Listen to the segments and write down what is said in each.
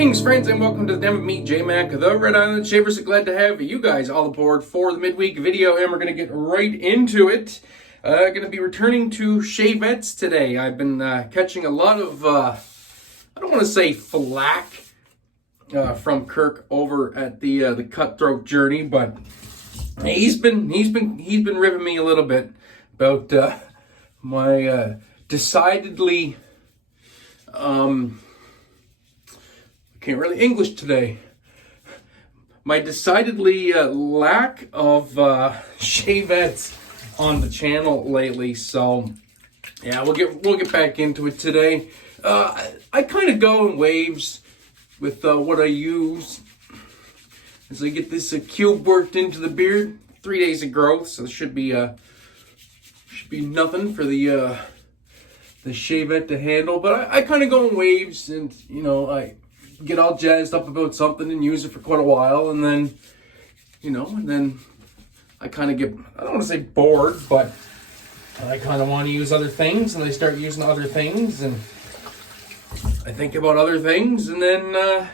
Greetings, friends, and welcome to the Den with me, Jmac, the Red Island Shavers. Glad to have you guys all aboard for the midweek video, and we're going to get right into it. Going to be returning to shavettes today. I've been catching a lot of, I don't want to say flack from Kirk over at the Cutthroat Journey, but he's been ribbing me a little bit about my decidedly can't really English today. My decidedly lack of shavettes on the channel lately. So yeah, we'll get back into it today. I kind of go in waves with what I use as I get this cube worked into the beard. 3 days of growth, so it should be nothing for the shavette to handle. But I kind of go in waves, and you know, I get all jazzed up about something and use it for quite a while, and then, you know, I kind of get, I don't want to say bored, but I kind of want to use other things, and I start using other things, and I think about other things, and then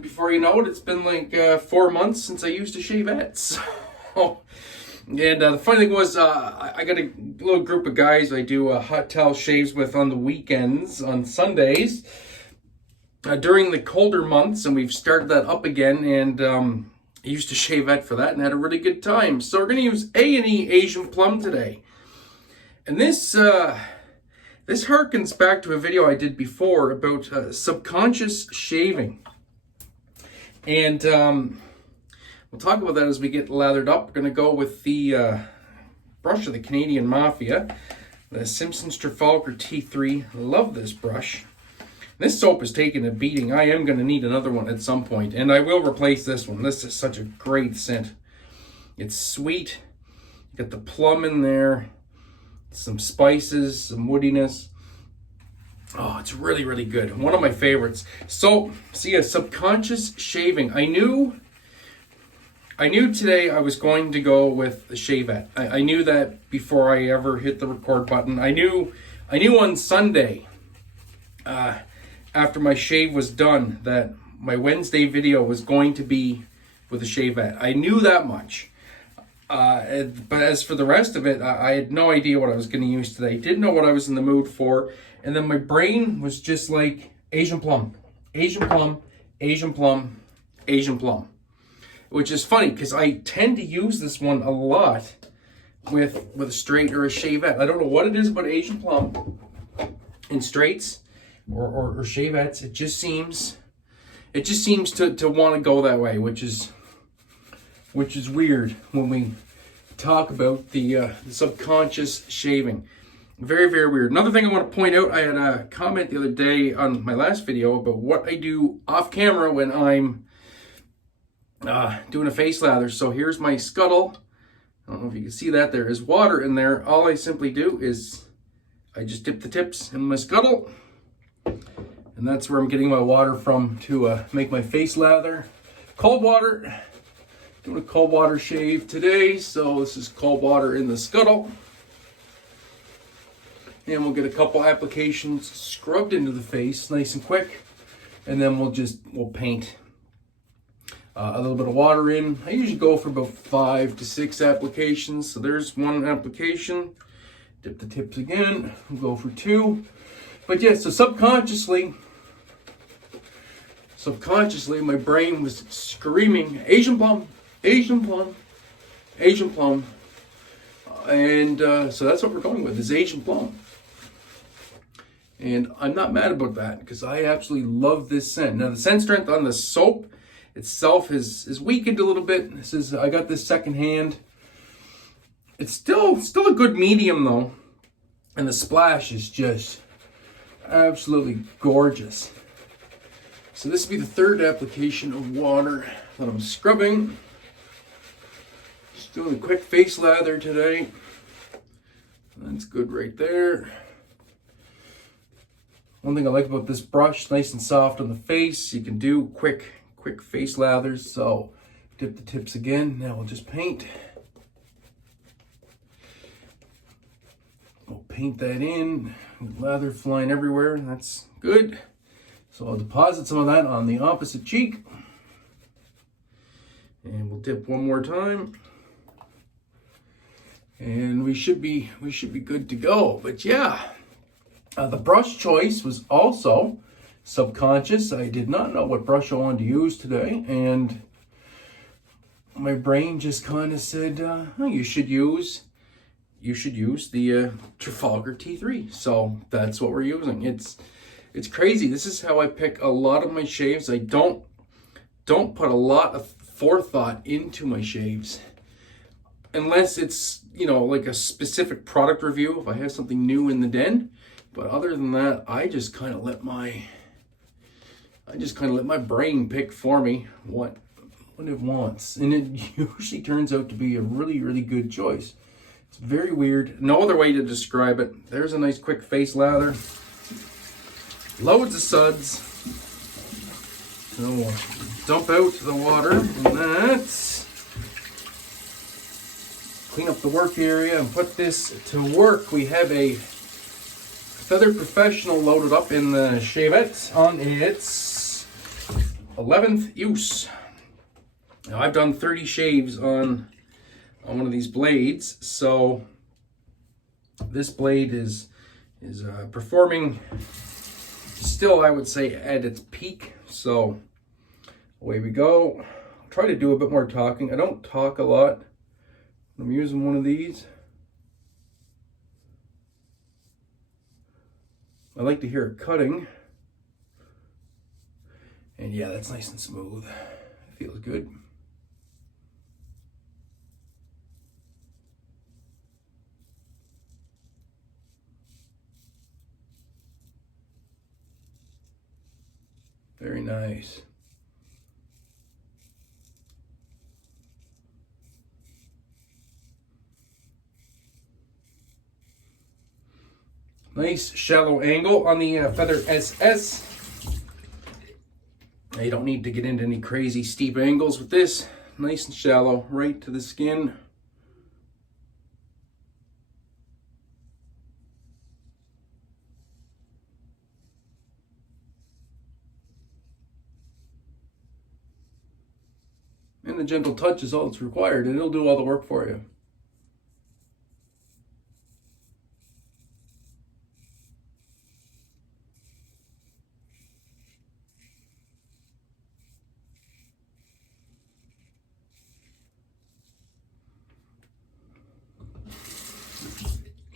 before you know it, it's been like 4 months since I used a shavette. So, and the funny thing was, I got a little group of guys I do hot towel shaves with on the weekends, on Sundays, during the colder months, and we've started that up again, and I used a shavette for that and had a really good time. So we're going to use A&E Asian Plum today. And this harkens back to a video I did before about subconscious shaving. And we'll talk about that as we get lathered up. We're going to go with the brush of the Canadian Mafia, the Simpsons Trafalgar T3. Love this brush. This soap is taking a beating. I am going to need another one at some point, and I will replace this one. This is such a great scent. It's sweet. Got the plum in there, some spices, some woodiness. Oh, it's really, really good. One of my favorites. So, see, a subconscious shaving. I knew today I was going to go with the shavette. I knew that before I ever hit the record button. I knew on Sunday, after my shave was done, that my Wednesday video was going to be with a shavette. I knew that much. But as for the rest of it, I had no idea what I was going to use today. Didn't know what I was in the mood for. And then my brain was just like, Asian plum, Asian plum, Asian plum, Asian plum. Which is funny, because I tend to use this one a lot with a straight or a shavette. I don't know what it is about Asian plum in straights or shavettes. It just seems to want to go that way, which is weird when we talk about the subconscious shaving. Very, very weird. Another thing I want to point out, I had a comment the other day on my last video about what I do off camera when I'm doing a face lather. So here's my scuttle. I don't know if you can see that. There is water in there. All I simply do is I just dip the tips in my scuttle, and that's where I'm getting my water from to make my face lather. Cold water. Doing a cold water shave today, so this is cold water in the scuttle. And we'll get a couple applications scrubbed into the face nice and quick, and then we'll paint. A little bit of water in. I usually go for about 5 to 6 applications. So there's one application. Dip the tips again. We'll go for 2. But yeah, so subconsciously, my brain was screaming, Asian plum, Asian plum, Asian plum. And so that's what we're going with, is Asian plum. And I'm not mad about that, because I absolutely love this scent. Now, the scent strength on the soap itself is weakened a little bit. This is, I got this secondhand. It's still a good medium though, and the splash is just absolutely gorgeous. So this will be the 3rd application of water that I'm scrubbing. Just doing a quick face lather today. That's good right there. One thing I like about this brush, nice and soft on the face. You can do quick face lathers. So dip the tips again. Now we'll just paint. We'll paint that in. Lather flying everywhere. That's good. So I'll deposit some of that on the opposite cheek. And we'll dip one more time. And we should be good to go. But yeah, the brush choice was also subconscious. I did not know what brush I wanted to use today, and my brain just kind of said, oh, you should use the Trafalgar T3. So that's what we're using. It's crazy. This is how I pick a lot of my shaves. I don't put a lot of forethought into my shaves unless it's, you know, like a specific product review, if I have something new in the den. But other than that, I just kind of let my brain pick for me what it wants, and it usually turns out to be a really, really good choice. It's very weird. No other way to describe it. There's a nice quick face lather. Loads of suds. So we'll dump out the water, and that's clean up the work area and put this to work. We have a Feather Professional loaded up in the shavette on its 11th use. Now I've done 30 shaves on one of these blades, so this blade is performing still, I would say, at its peak. So away we go. I'll try to do a bit more talking. I don't talk a lot when I'm using one of these. I like to hear it cutting. And yeah, that's nice and smooth. It feels good. Very nice. Nice shallow angle on the Feather SS. Now you don't need to get into any crazy steep angles with this. Nice and shallow, right to the skin. And the gentle touch is all that's required, and it'll do all the work for you.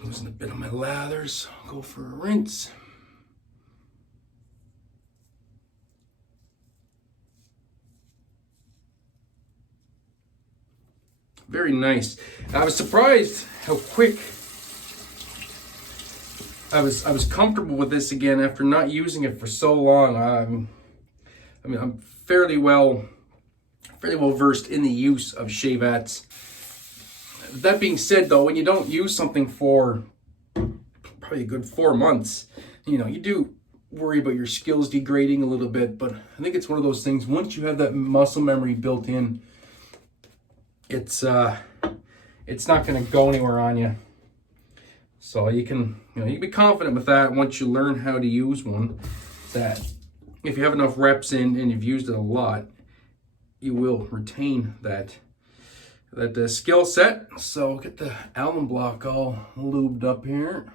Losing a bit of my lathers. I'll go for a rinse. Very nice. I was surprised how quick I was comfortable with this again after not using it for so long. I mean, I'm fairly well versed in the use of shavettes. That being said, though, when you don't use something for probably a good 4 months, you know, you do worry about your skills degrading a little bit. But I think it's one of those things, once you have that muscle memory built in, it's not going to go anywhere on you. So you can be confident with that once you learn how to use one, that if you have enough reps in and you've used it a lot, you will retain that skill set. So get the alum block all lubed up here.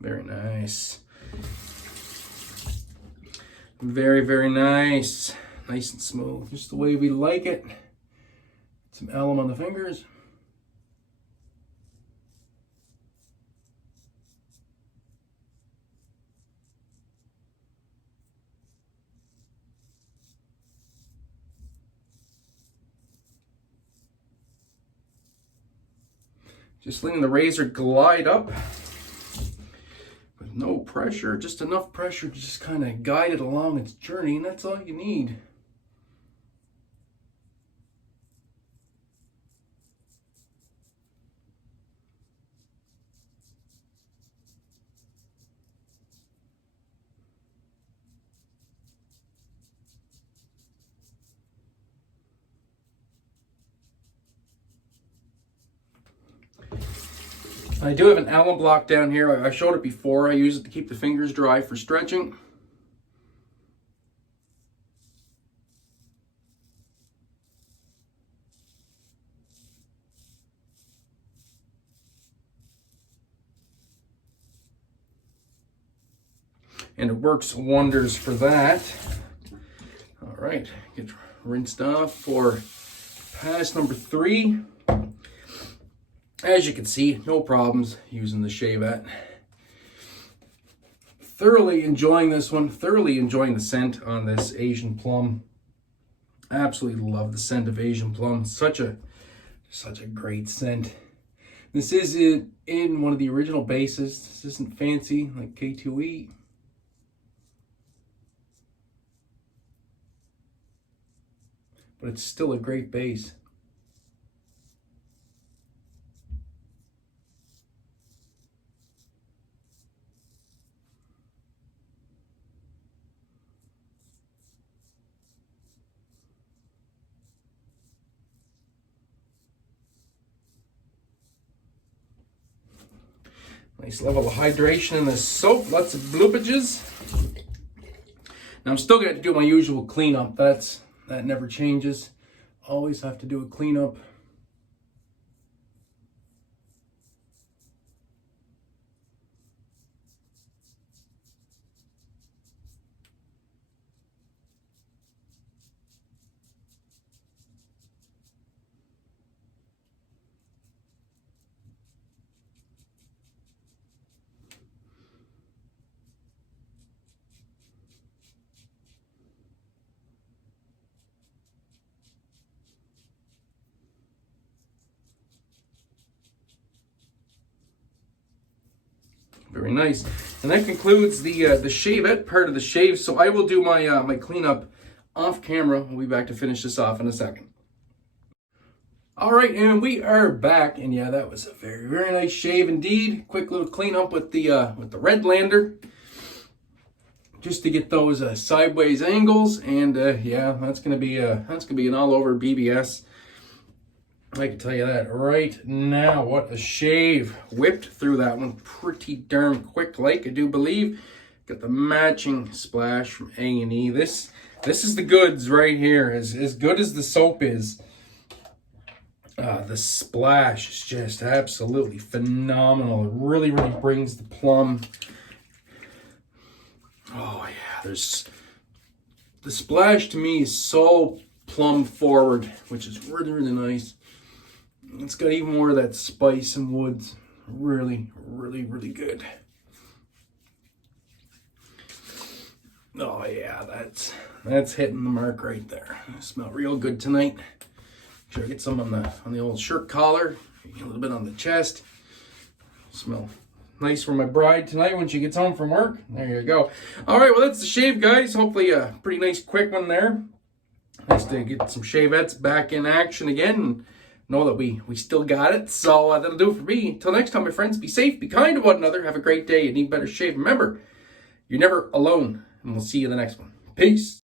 Very nice. Very, very nice. Nice and smooth, just the way we like it. Some alum on the fingers. Just letting the razor glide up with no pressure, just enough pressure to just kind of guide it along its journey, and that's all you need. I do have an alum block down here. I showed it before. I use it to keep the fingers dry for stretching. And it works wonders for that. All right, get rinsed off for pass number 3. As you can see, no problems using the shavette. Thoroughly enjoying this one, thoroughly enjoying the scent on this Asian plum. Absolutely love the scent of Asian plum. Such a great scent. This is in one of the original bases. This isn't fancy like K2E. But it's still a great base. Nice level of hydration in this soap, lots of bloopages. Now I'm still going to do my usual cleanup. That never changes. Always have to do a cleanup. Very nice. And that concludes the shavette part of the shave. So I will do my my cleanup off camera. We'll be back to finish this off in a second. All right, and we are back. And yeah, that was a very, very nice shave indeed. Quick little cleanup with the red lander, just to get those sideways angles. And yeah, that's gonna be an all over BBS. I can tell you that right now. What a shave. Whipped through that one pretty darn quick, like I do believe. Got the matching splash from A&E. This is the goods right here. As good as the soap is, the splash is just absolutely phenomenal. It really, really brings the plum. Oh yeah, the splash to me is so plum forward, which is really, really nice. It's got even more of that spice and woods. Really, really, really good. Oh yeah, that's hitting the mark right there. I smell real good tonight. Sure, get some on the old shirt collar, a little bit on the chest. Smell nice for my bride tonight when she gets home from work. There you go. All right, well that's the shave, guys. Hopefully a pretty nice quick one there. Nice to get some shavettes back in action again. And know that we still got it. So that'll do it for me. Until next time, my friends, be safe, be kind to one another, have a great day, and need better shave. Remember, you're never alone, and we'll see you in the next one. Peace.